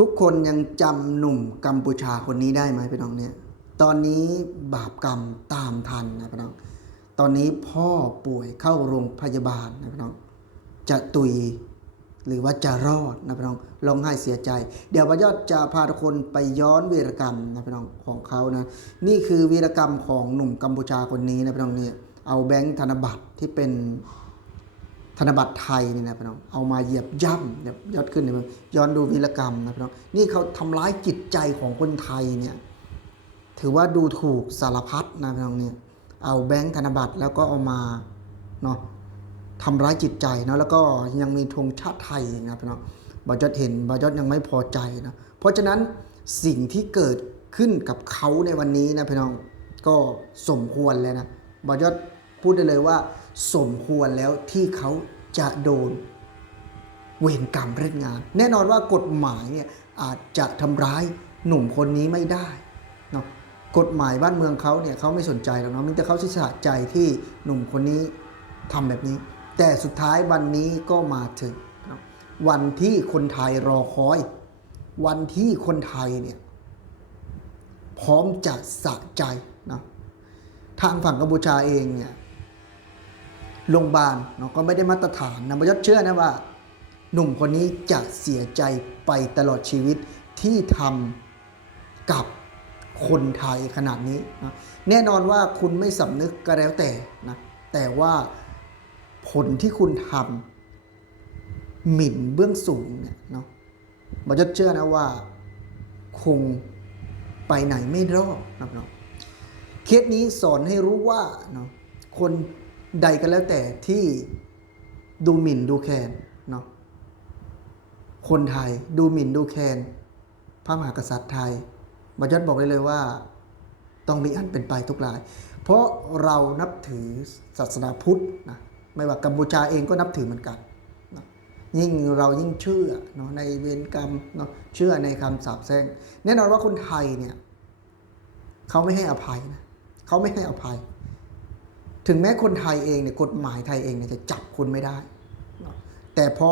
ทุกคนยังจำหนุ่มกัมพูชาคนนี้ได้ไหมพี่น้องเนี่ย ตอนนี้บาปกรรมตามทันนะพี่น้อง ตอนนี้พ่อป่วยเข้าโรงพยาบาลนะพี่น้อง จะตุยหรือว่าจะรอดนะพี่น้องร้องไห้เสียใจ เดี๋ยวพระยอดจะพาทุกคนไปย้อนวีรกรรมนะพี่น้องของเขานะ นี่คือวีรกรรมของหนุ่มกัมพูชาคนนี้นะพี่น้องเนี่ย เอาแบงค์ธนบัตรที่เป็น ธนบัตรไทยนี่นะพี่น้องเอามาเหยียบย่ำเนี่ยยอดขึ้นเนี่ยย้อนดูวีรกรรมนะพี่น้องนี่เขาทำร้ายจิตใจของคนไทยเนี่ยถือว่าดูถูกสารพัดนะพี่น้องเนี่ยเอาแบงค์ธนบัตรแล้วก็เอามาเนาะทำร้ายจิตใจเนาะแล้วก็ยังมีธงชาติไทยนะพี่น้องบายอดเห็นบายอดยังไม่พอใจนะเพราะฉะนั้นสิ่งที่เกิดขึ้นกับเขาในวันนี้นะพี่น้องก็สมควรแล้วนะบายอดพูดได้เลยว่า สมควรแล้วที่เขาจะโดนเวรกรรมเล่นงาน แน่นอนว่ากฎหมายเนี่ยอาจจะทำร้ายหนุ่มคนนี้ไม่ได้เนาะกฎหมายบ้านเมืองเขาเนี่ยเขาไม่สนใจหรอกเนาะมีแต่เขาที่สะใจที่หนุ่มคนนี้ทำแบบนี้ แต่สุดท้ายวันนี้ก็มาถึงเนาะวันที่คนไทยรอคอย วันที่คนไทยเนี่ยพร้อมจะสะใจนะทางฝั่งกัมพูชาเองเนี่ย โรงพยาบาลเนาะก็ไม่ได้มาตรฐานนะมยศเชื่อนะว่า หนุ่มคนนี้จะเสียใจไปตลอดชีวิตที่ทำกับคนไทยขนาดนี้นะแน่นอนว่าคุณไม่สำนึกก็แล้วแต่นะแต่ว่าผลที่คุณทำหมิ่นเบื้องสูงเนี่ยเนาะมยศเชื่อนะว่าคงไปไหนไม่รอดนะเนาะเคสนี้สอนให้รู้ว่าเนาะคน ใดก็แล้วแต่ที่ดูหมิ่นดูแคลนเนาะคนไทยดูหมิ่นดูแคลนพระมหากษัตริย์ไทยบรรยัติบอกได้เลยว่าต้องมีอันเป็นไปทุกราย เพราะเรานับถือศาสนาพุทธนะไม่ว่ากัมพูชาเองก็นับถือเหมือนกันนะยิ่งเรายิ่งเชื่อเนาะในเวรกรรมเนาะเชื่อในคำสาปแช่งแน่นอนว่าคนไทยเนี่ยเขาไม่ให้อภัยนะเขาไม่ให้อภัย ถึงแม้คนไทยเองเนี่ยกฎหมายไทยเองเนี่ยจะจับคุณไม่ได้ แต่พอ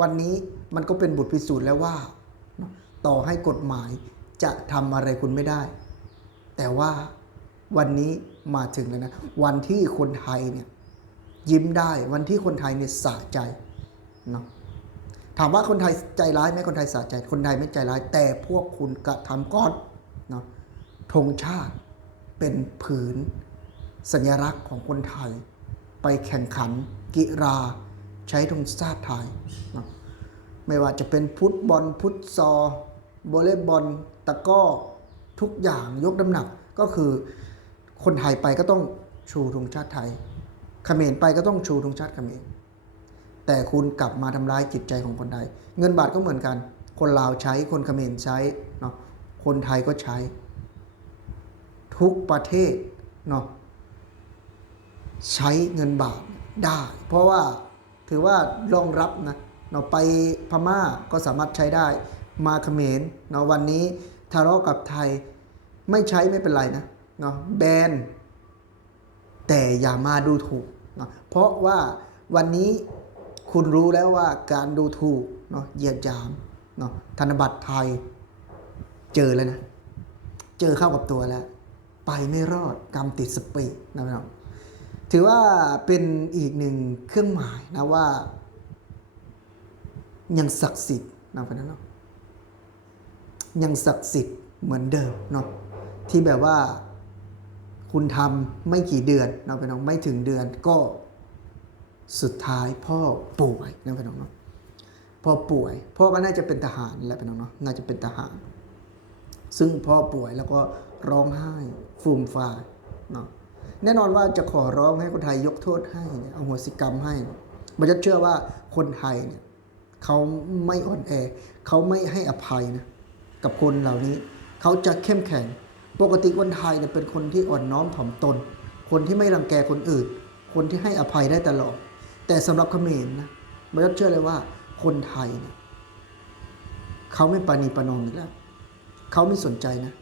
วันนี้มันก็เป็นบทพิสูจน์แล้วว่า ต่อให้กฎหมายจะทำอะไรคุณไม่ได้ แต่ว่าวันนี้มาถึงแล้วนะ วันที่คนไทยเนี่ยยิ้มได้วันที่คนไทยเนี่ยสะใจเนาะถามว่าคนไทยใจร้ายไหมคนไทยสะใจ คนไทยไม่ใจร้าย แต่พวกคุณกระทำก้อนเนาะธงชาติเป็นผืน สัญลักษณ์ของคนไทย ไปแข่งขันกีฬาใช้ธงชาติไทยนะไม่ว่าจะเป็นฟุตบอลฟุตซอลวอลเลย์บอลตะก้อทุกอย่างยกน้ำหนักก็คือคนไทยไปก็ต้องชูธงชาติไทยเขมรไปก็ต้องชูธงชาติเขมรแต่คุณกลับมาทำร้ายจิตใจของคนไทย เงินบาทก็เหมือนกัน คนลาวใช้คนเขมรใช้เนาะคนไทยก็ใช้ ทุกประเทศเนาะ ใช้เงินบาทได้ เพราะว่าถือว่ารองรับนะเนาไปพม่าก็สามารถใช้ได้ มาเขมรเนาะวันนี้ทะเลาะกับไทยไม่ใช้ไม่เป็นไรนะเนาะแบนแต่อย่ามาดูถูกเนาะเพราะว่าวันนี้คุณรู้แล้วว่าการดูถูกเนาะเหยียดหยามเนาะธนบัตรไทยเจอแล้วนะ เจอเข้ากับตัวแล้ว ไปไม่รอดกรรมติดสปีนะพี่น้อง ถือว่าเป็นอีกหนึ่งเครื่องหมายนะว่า ยังศักดิ์สิทธิ์นะพี่น้องเนาะยังศักดิ์สิทธิ์เหมือนเดิมเนาะที่แบบว่าคุณทำไม่กี่เดือนนะพี่น้องไม่ถึงเดือนก็สุดท้ายพ่อป่วยนะพี่น้องเนาะพ่อป่วยพ่อก็น่าจะเป็นทหารแหละพี่น้องเนาะน่าจะเป็นทหาร ซึ่งพ่อป่วยแล้วก็ร้องไห้ฟูมฟายเนาะ แน่นอนว่าจะขอร้องให้คนไทยยกโทษให้เอาโหสิกรรมให้มันจะเชื่อว่าคนไทยเนี่ยเขาไม่อ่อนแอเขาไม่ให้อภัยนะกับคนเหล่านี้ เขาจะเข้มแข็ง ปกติคนไทยเนี่ยเป็นคนที่อ่อนน้อมถ่อมตน คนที่ไม่รังแกคนอื่น คนที่ให้อภัยได้ตลอด แต่สำหรับเขมรนะมันจะเชื่อเลยว่าคนไทยเนี่ยเขาไม่ปานีประนอมอีกแล้วเขาไม่สนใจนะ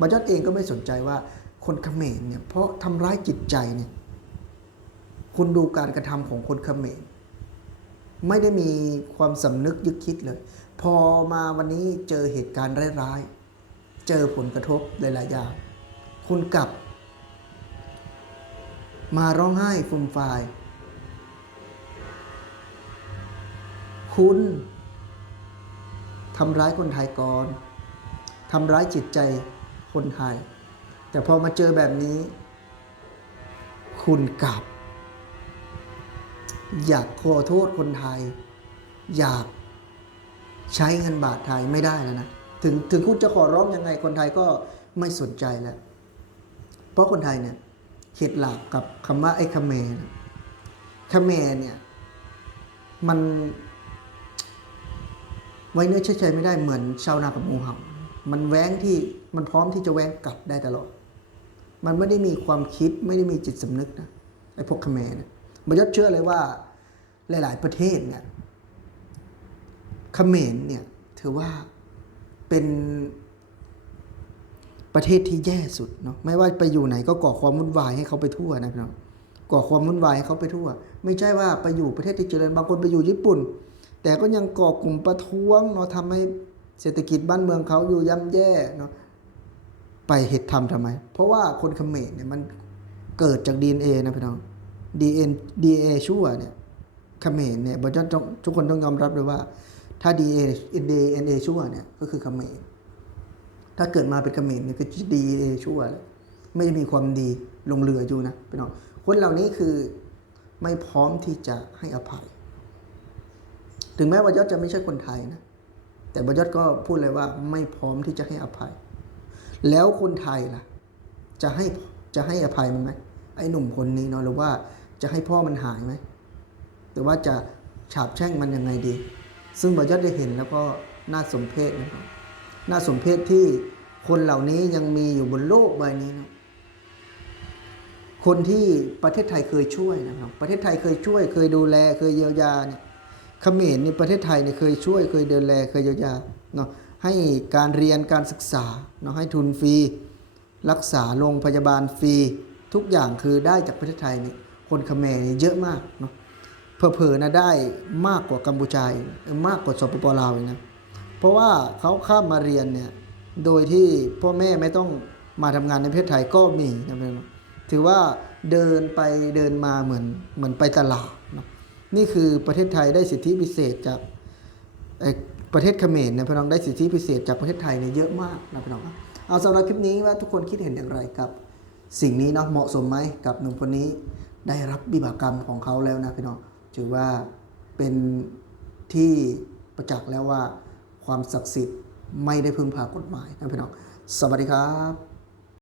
บรรยัตเองก็ไม่สนใจว่า คนเขมรเนี่ยเพราะทำร้ายจิตใจเนี่ยคุณดูการกระทำของคนเขมรไม่ได้มีความสำนึกยึกคิดเลย พอมาวันนี้เจอเหตุการณ์ร้ายๆ เจอผลกระทบหลายๆอย่าง คุณกลับ มาร้องไห้ฟูมฟาย คุณทำร้ายคนไทยก่อนทำร้ายจิตใจคนไทย แต่พอมาเจอแบบนี้ คุณกลับ อยากขอโทษคนไทย อยากใช้เงินบาทไทยไม่ได้แล้วนะถึงถึงคุณจะขอร้องยังไงคนไทยก็ไม่สนใจแล้ว เพราะคนไทยเนี่ยเข็ดหลาบกับคำว่าไอ้คเมรคเมเนี่ยมันไว้เนื้อเชื่อใจไม่ได้เหมือนชาวนากับงูเห่ามันแว้งที่มันพร้อมที่จะแว้งกลับได้ตลอด มันไม่ได้มีความคิดไม่ได้มีจิตสำนึกนะไอ้พวกเขมรเนี่ยมายศเชื่อเลยว่าหลาย ๆ ประเทศเนี่ยเขมรเนี่ยถือว่าเป็นประเทศที่แย่สุดเนาะไม่ว่าไปอยู่ไหนก็ก่อความวุ่นวายให้เขาไปทั่วนะพี่น้องก่อความวุ่นวายให้เขาไปทั่ว ไม่ใช่ว่าไปอยู่ประเทศที่เจริญบางคนไปอยู่ญี่ปุ่น แต่ก็ยังก่อกลุ่มประท้วงเนาะทำให้เศรษฐกิจบ้านเมืองเขาอยู่ย่ำแย่เนาะ ไปเหตุทำทำไม เพราะว่าคนเขมรเนี่ยมันเกิดจาก DNA นะพี่น้อง DNA DNA ชั่วเนี่ยเขมรเนี่ยบางท่านต้องทุกคนต้องยอมรับเลยว่า ถ้า DNA DNA ชั่วเนี่ยก็คือเขมรถ้าเกิดมาเป็นเขมรเนี่ยคือดีเอชั่วเลยไม่ได้มีความดีลงเรืออยู่นะพี่น้องคนเหล่านี้คือไม่พร้อมที่จะให้อภัย ถึงแม้ว่ายศจะไม่ใช่คนไทยนะแต่บยศก็พูดเลยว่าไม่พร้อมที่จะให้อภัย แล้วคนไทยล่ะ จะให้จะให้อภัยมันไหมไอ้หนุ่มคนนี้เนาะหรือว่าจะให้พ่อมันหายไหมหรือว่าจะฉาบแช่งมันยังไงดี ซึ่งบยศได้เห็นแล้วก็น่าสมเพชนะครับน่าสมเพชที่คนเหล่านี้ยังมีอยู่บนโลกใบนี้นะคนที่ประเทศไทยเคยช่วยนะครับ ประเทศไทยเคยช่วย เคยดูแล เคยเยียวยาเนี่ยเขมรในประเทศไทยเนี่ยเคยช่วย เคยดูแล เคยเยียวยาเนาะ ให้การเรียนการศึกษาเนาะให้ทุนฟรี รักษาโรงพยาบาลฟรี ทุกอย่างคือได้จากประเทศไทยนี่คนเขมรเยอะมากเนาะเผลอๆนะได้มากกว่ากัมพูชาอีกมากกว่าสปปลาวอีกนะเพราะว่าเขาข้ามมาเรียนเนี่ยโดยที่พ่อแม่ไม่ต้องมาทำงานในประเทศไทยก็มีนะเพื่อนถือว่าเดินไปเดินมาเหมือนเหมือนไปตลาดเนอะนี่คือประเทศไทยได้สิทธิพิเศษจากเอ่อ ประเทศเขมรเนี่ยพี่น้องได้สิทธิพิเศษจากประเทศไทยเนี่ยเยอะมากนะพี่น้องครับเอาสำหรับคลิปนี้ว่าทุกคนคิดเห็นอย่างไรกับ สิ่งนี้เนาะเหมาะสมไหมกับหนุ่มคนนี้ได้รับบิบากกรรมของเขาแล้วนะพี่น้องถือว่าเป็นที่ประจักษ์แล้วว่าความศักดิ์สิทธิ์ไม่ได้พึ่งพากฎหมายนะพี่น้องสวัสดีครับ